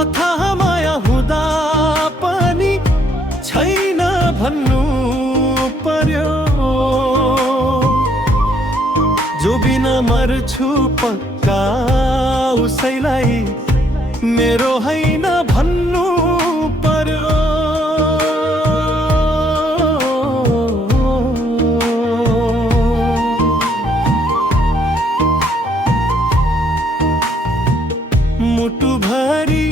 अथाह माया हुँदा पनि छैन भन्नु पर्यो। जो बिना मर्छु पक्का उसैलाई मेरो हैन भन्नु पर्यो। मुटुभरि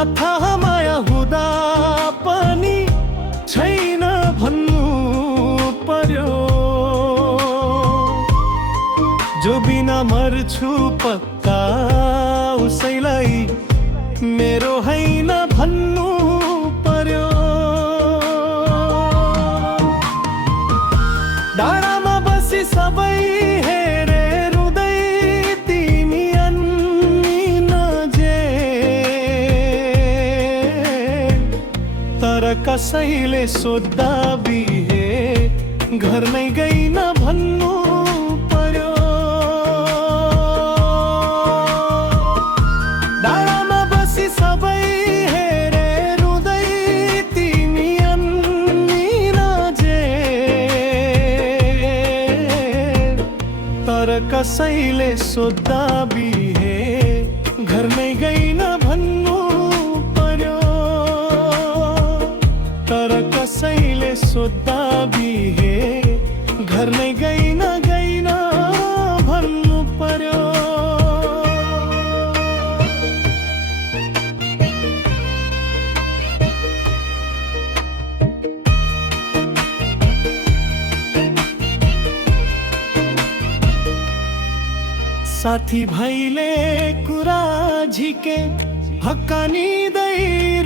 अथाह माया हुँदा पनि छैन भन्नु पर्यो। जो बिना मर्छु पक्का उसैलाई मेरो हैन भन्नु पर्यो। डाँडामा बसी सबै हेरे रुँदै तिमी अन्नी नजे, तर कसैले सोद्धा बिहे घर नै गइन भन्नु पर्यो। डाँडामा बसी सबै हेरे रुँदै तिमी अन्नी नजे, तर कसैले सोद्धा बिहे घर नै गइन भन्नु पर्यो। तर कसैले सोद्धा बिहे घर नै गइन भन्नु पर्यो। साथी भाइले कुरा झिके हक्कानिँदै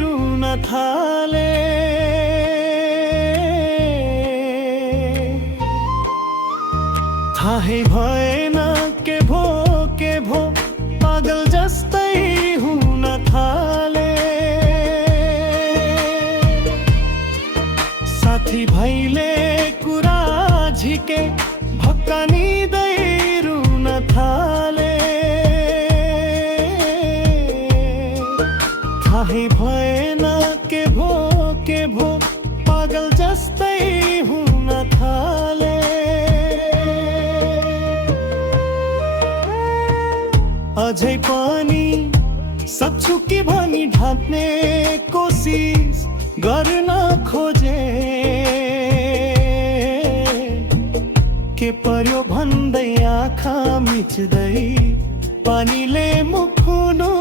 रुन थाले। थाहै भएन के भो पागल जस्तै हुन थाले। साथी भाइले कुरा झिके हक्कानिँदै रुन थाले। थाहै भएन के भो पागल जस्तै हुन थाले। अझै पनि सक्छु कि भनी ढाक्ने कोसिस गर्न खोजे। के पर्यो भन्दै आँखा मिच्दै पानीले मुख हुनु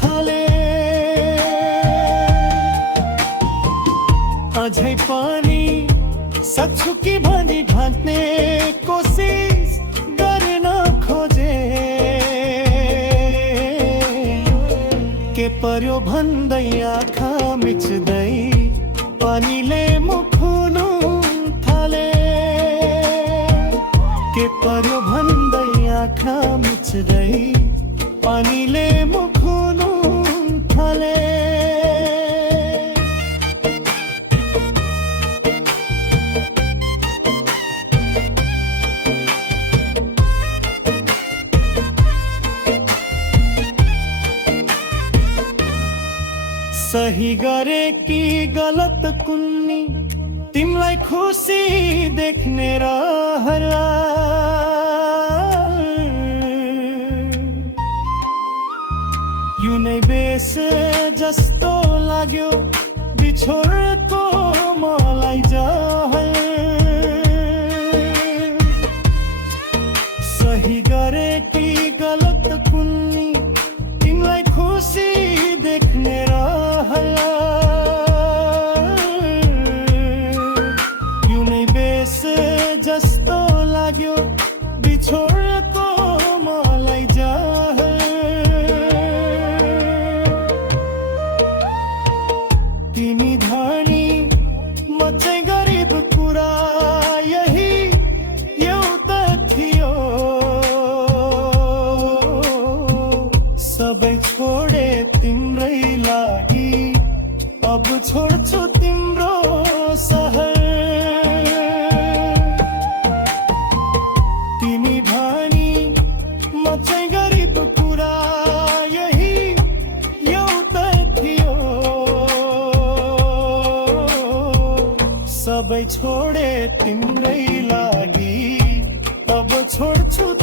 थाले। अझै पनि सक्छु कि भनी ढाक्ने कोसिस गर्न खोजे। के पर्यो भन्दै आँखा मिच्दै पानीले मुख हुनु थाले। के पर्यो भन्दै आँखा मिच्दै पानीले मुख हुनु थाले। सही गरे कि गलत कुन्नी तिमलाई खुसी देख्ने रहला। युनै बेस जस्तो लाग्यो बिछोडको मलाई जहर। सही गरे कि गलत कुन्नी तिमलाई खुसी देख्ने रहला। युनै बेस जस्तो लाग्यो बिछोडको मलाई जहर। तिमी धनी म चाहिँ गरिब कुरा यही एउटा थियो। सबै छोडे तिम्रै लागि अब छोड्छु तिम्रो सहर। तिमी धनी म चाहिँ गरिब कुरा यही एउटा सबै छोडे तिम्रै लागि अब छोड्छु